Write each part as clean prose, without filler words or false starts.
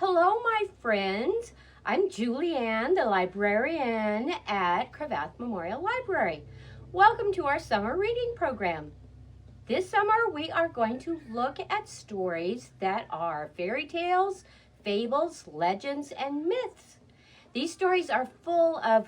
Hello, my friends. I'm Julianne, the librarian at Cravath Memorial Library. Welcome to our summer reading program. This summer, we are going to look at stories that are fairy tales, fables, legends, and myths. These stories are full of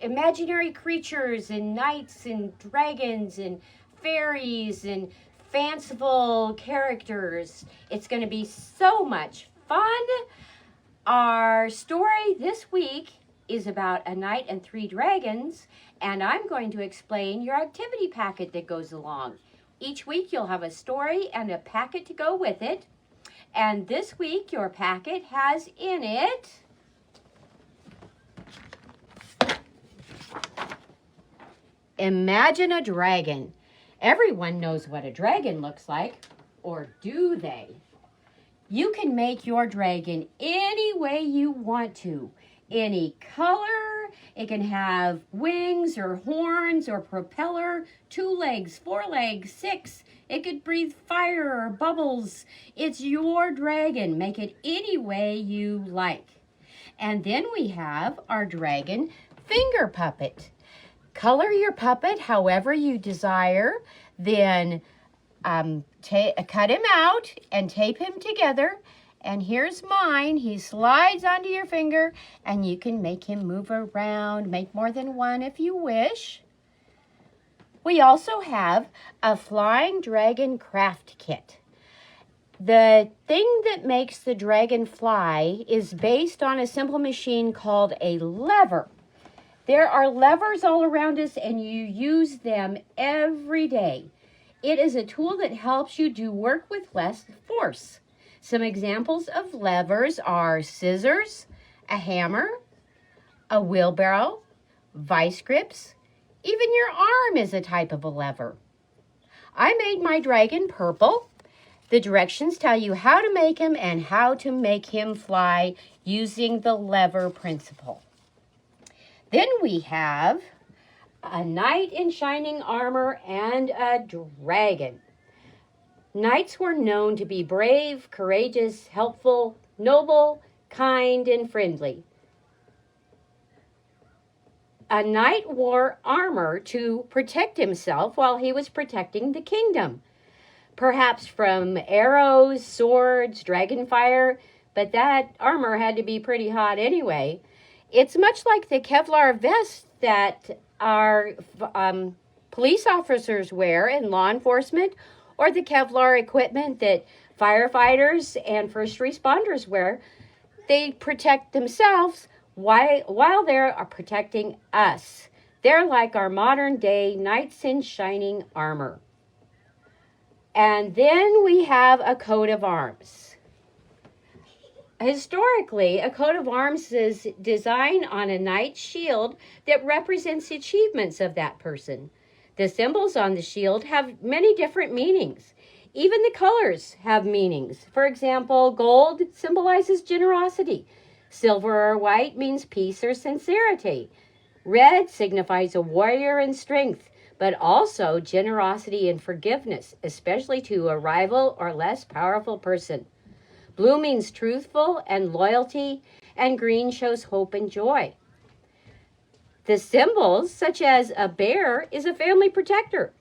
imaginary creatures and knights and dragons and fairies and fanciful characters. It's going to be so much fun. Our story this week is about a knight and 3 dragons, and I'm going to explain your activity packet that goes along. Each week you'll have a story and a packet to go with it. And this week your packet has in it Imagine a dragon. Everyone knows what a dragon looks like, or do they? You can make your dragon any way you want to, any color. It can have wings or horns or propeller, 2 legs, 4 legs, 6. It could breathe fire or bubbles. It's your dragon. Make it any way you like. And then we have our dragon finger puppet. Color your puppet however you desire, then cut him out and tape him together. And here's mine. He slides onto your finger, and you can make him move around, make more than one if you wish. We also have a flying dragon craft kit. The thing that makes the dragon fly is based on a simple machine called a lever. There are levers all around us, and you use them every day. It is a tool that helps you do work with less force. Some examples of levers are scissors, a hammer, a wheelbarrow, vice grips. Even your arm is a type of a lever. I made my dragon purple. The directions tell you how to make him and how to make him fly using the lever principle. Then we have a knight in shining armor and a dragon. Knights were known to be brave, courageous, helpful, noble, kind, and friendly. A knight wore armor to protect himself while he was protecting the kingdom. Perhaps from arrows, swords, dragon fire, but that armor had to be pretty hot anyway. It's much like the Kevlar vest that our police officers wear in law enforcement, or the Kevlar equipment that firefighters and first responders wear. They protect themselves while they're protecting us. They're like our modern day knights in shining armor. And then we have a coat of arms. Historically, a coat of arms is designed on a knight's shield that represents the achievements of that person. The symbols on the shield have many different meanings. Even the colors have meanings. For example, gold symbolizes generosity. Silver or white means peace or sincerity. Red signifies a warrior and strength, but also generosity and forgiveness, especially to a rival or less powerful person. Blue means truthful and loyalty, and green shows hope and joy. The symbols, such as a bear, is a family protector.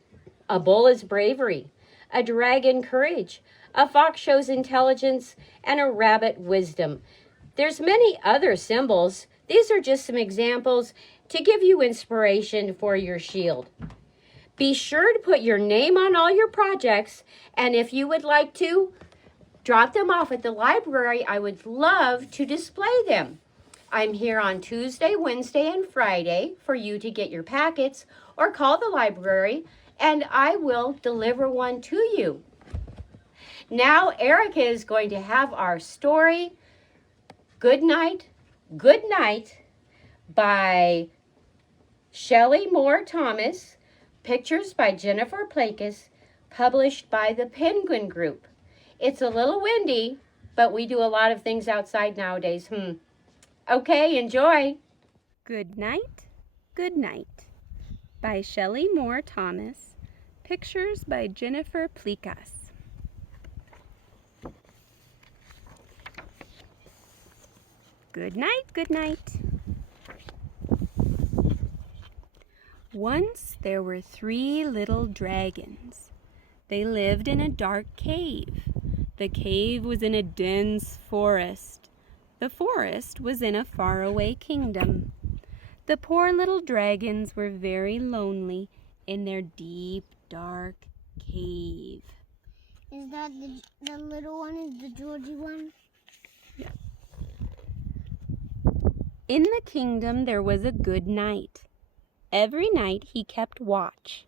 A bull is bravery. A dragon, courage. A fox shows intelligence, and a rabbit, wisdom. There's many other symbols. These are just some examples to give you inspiration for your shield. Be sure to put your name on all your projects, and if you would like to, drop them off at the library. I would love to display them. I'm here on Tuesday, Wednesday, and Friday for you to get your packets, or call the library and I will deliver one to you. Now Erica is going to have our story, Good Night, by Shelley Moore Thomas, pictures by Jennifer Plakis, published by the Penguin Group. It's a little windy, but we do a lot of things outside nowadays. Okay, enjoy. Good Night by Shelley Moore Thomas, pictures by Jennifer Plakis. Good night, good night. Once there were 3 little dragons. They lived in a dark cave. The cave was in a dense forest. The forest was in a faraway kingdom. The poor little dragons were very lonely in their deep, dark cave. Is that the little one is the Georgie one? Yeah. In the kingdom there was a good knight. Every night he kept watch.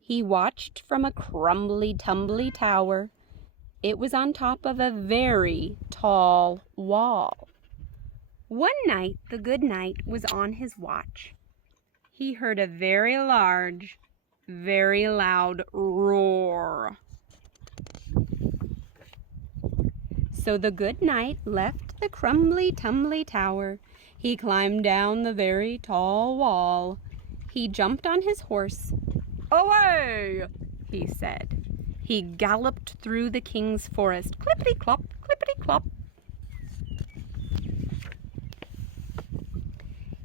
He watched from a crumbly-tumbly tower. It was on top of a very tall wall. One night the good knight was on his watch. He heard a very large, very loud roar. So the good knight left the crumbly-tumbly tower. He climbed down the very tall wall. He jumped on his horse. "Away!" he said. He galloped through the king's forest. Clippity-clop, clippity-clop.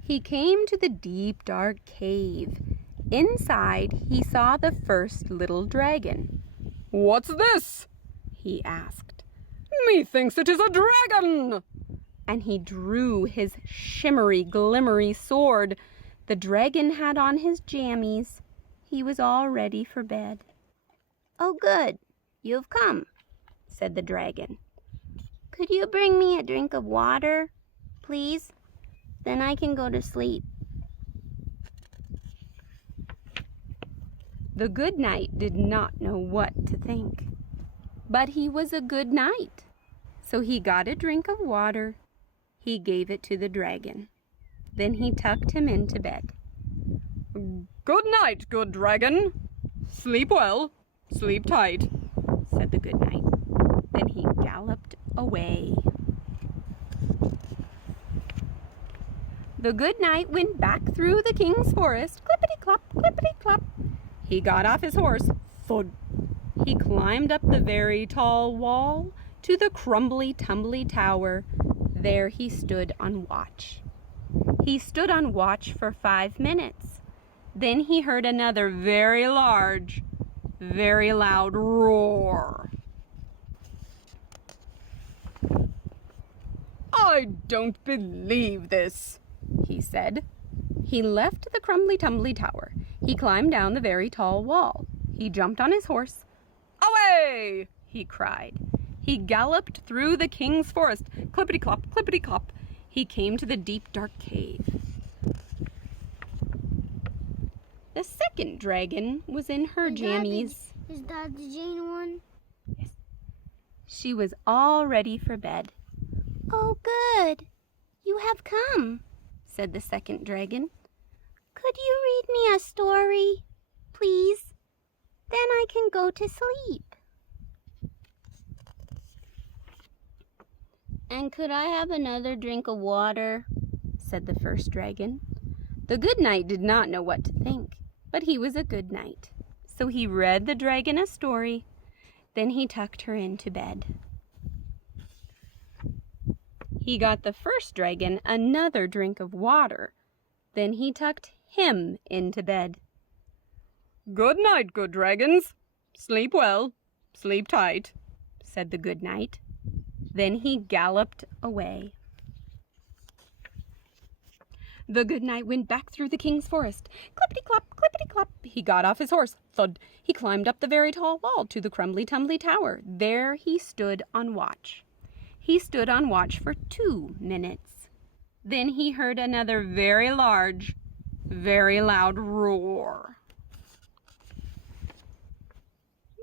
He came to the deep, dark cave. Inside, he saw the first little dragon. "What's this?" he asked. "Methinks it is a dragon!" And he drew his shimmery, glimmery sword. The dragon had on his jammies. He was all ready for bed. "Oh, good, you've come," said the dragon. "Could you bring me a drink of water, please? Then I can go to sleep." The good knight did not know what to think. But he was a good knight. So he got a drink of water. He gave it to the dragon. Then he tucked him into bed. "Good night, good dragon. Sleep well, sleep tight," said the good knight. Then he galloped away. The good knight went back through the king's forest. Clippity-clop, clippity-clop. He got off his horse. Thud. He climbed up the very tall wall to the crumbly-tumbly tower. There he stood on watch. He stood on watch for 5 minutes. Then he heard another very large, very loud roar. "I don't believe this," he said. He left the crumbly-tumbly tower. He climbed down the very tall wall. He jumped on his horse. "Away!" he cried. He galloped through the king's forest. Clippity-clop, clippity-clop. He came to the deep, dark cave. The second dragon was in her jammies. Is that the Jane one? Yes. She was all ready for bed. "Oh, good. You have come," said the second dragon. "Could you read me a story, please? Then I can go to sleep." "And could I have another drink of water?" said the first dragon. The good knight did not know what to think, but he was a good knight. So he read the dragon a story. Then he tucked her into bed. He got the first dragon another drink of water. Then he tucked him into bed. "Good night, good dragons. Sleep well, sleep tight," said the good knight. Then he galloped away. The good knight went back through the king's forest. Clippity-clop, clippity-clop. He got off his horse. Thud. He climbed up the very tall wall to the crumbly-tumbly tower. There he stood on watch. He stood on watch for 2 minutes. Then he heard another very large, very loud roar.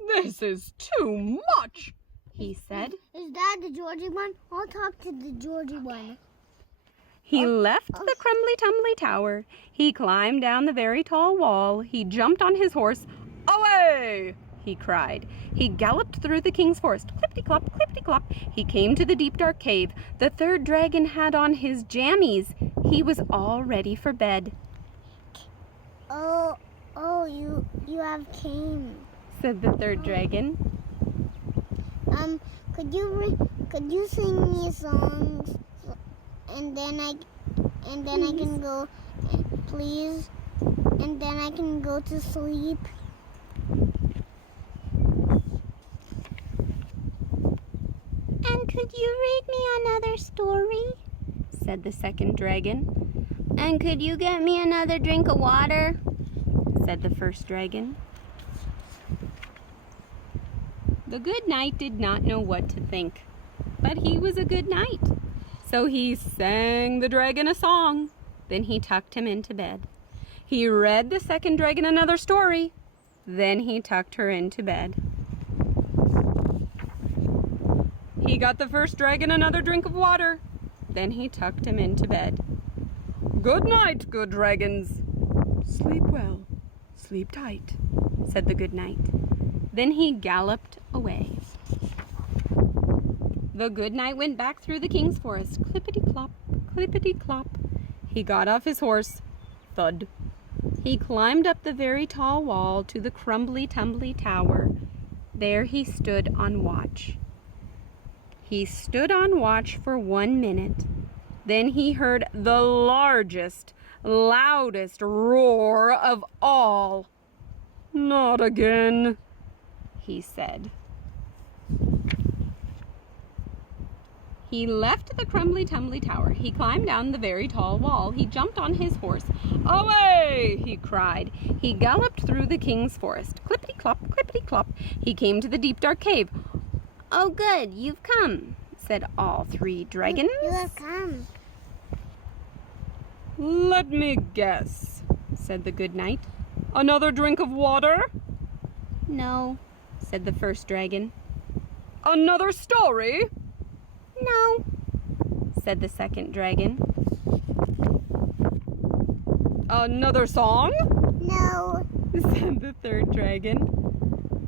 "This is too much," he said. Is that the Georgie one? I'll talk to the Georgie one. He left the crumbly-tumbly tower. He climbed down the very tall wall. He jumped on his horse. "Away!" he cried. He galloped through the king's forest. Clippity-clop, clippity-clop. He came to the deep, dark cave. The third dragon had on his jammies. He was all ready for bed. Oh, you have came," said the third dragon. Could you sing me a song and then I can go, please, and then I can go to sleep. And could you read me another story? Said the second dragon. And could you get me another drink of water? Said the first dragon. The good knight did not know what to think, but he was a good knight. So he sang the dragon a song. Then he tucked him into bed. He read the second dragon another story. Then he tucked her into bed. He got the first dragon another drink of water. Then he tucked him into bed. Good night, good dragons. Sleep well, sleep tight, said the good knight. Then he galloped away. The good knight went back through the king's forest. Clippity-clop, clippity-clop. He got off his horse. Thud. He climbed up the very tall wall to the crumbly-tumbly tower. There he stood on watch. He stood on watch for 1 minute. Then he heard the largest, loudest roar of all. Not again, he said. He left the crumbly-tumbly tower. He climbed down the very tall wall. He jumped on his horse. Away! He cried. He galloped through the king's forest. Clippity-clop, clippity-clop. He came to the deep, dark cave. Oh, good, you've come, said all three dragons. You have come. Let me guess, said the good knight. Another drink of water? No, said the first dragon. Another story? No, said the second dragon. Another song? No. Said the third dragon.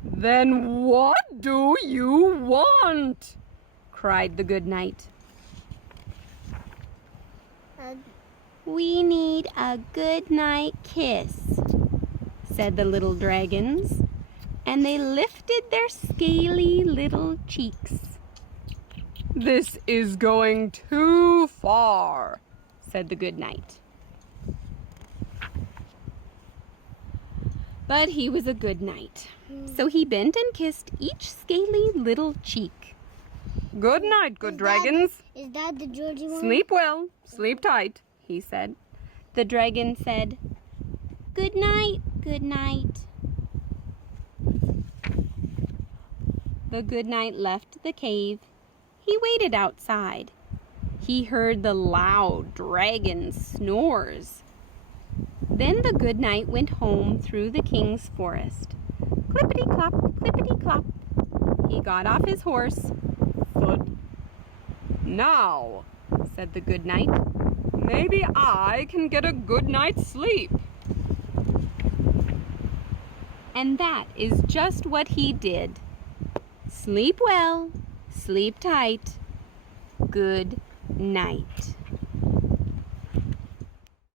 Then what do you want? Cried the good knight. We need a good night kiss, said the little dragons, and they lifted their scaly little cheeks. This is going too far, said the good knight. But he was a good knight, so he bent and kissed each scaly little cheek. Good night, good dragons. Is that the Georgie one? Sleep well, sleep tight, he said. The dragon said, good night, good night. The good knight left the cave. He waited outside. He heard the loud dragon snores. Then the good knight went home through the king's forest. Clippity-clop, clippity-clop. He got off his horse. Thud. Now, said the good knight, maybe I can get a good night's sleep. And that is just what he did. Sleep well, sleep tight. Good night.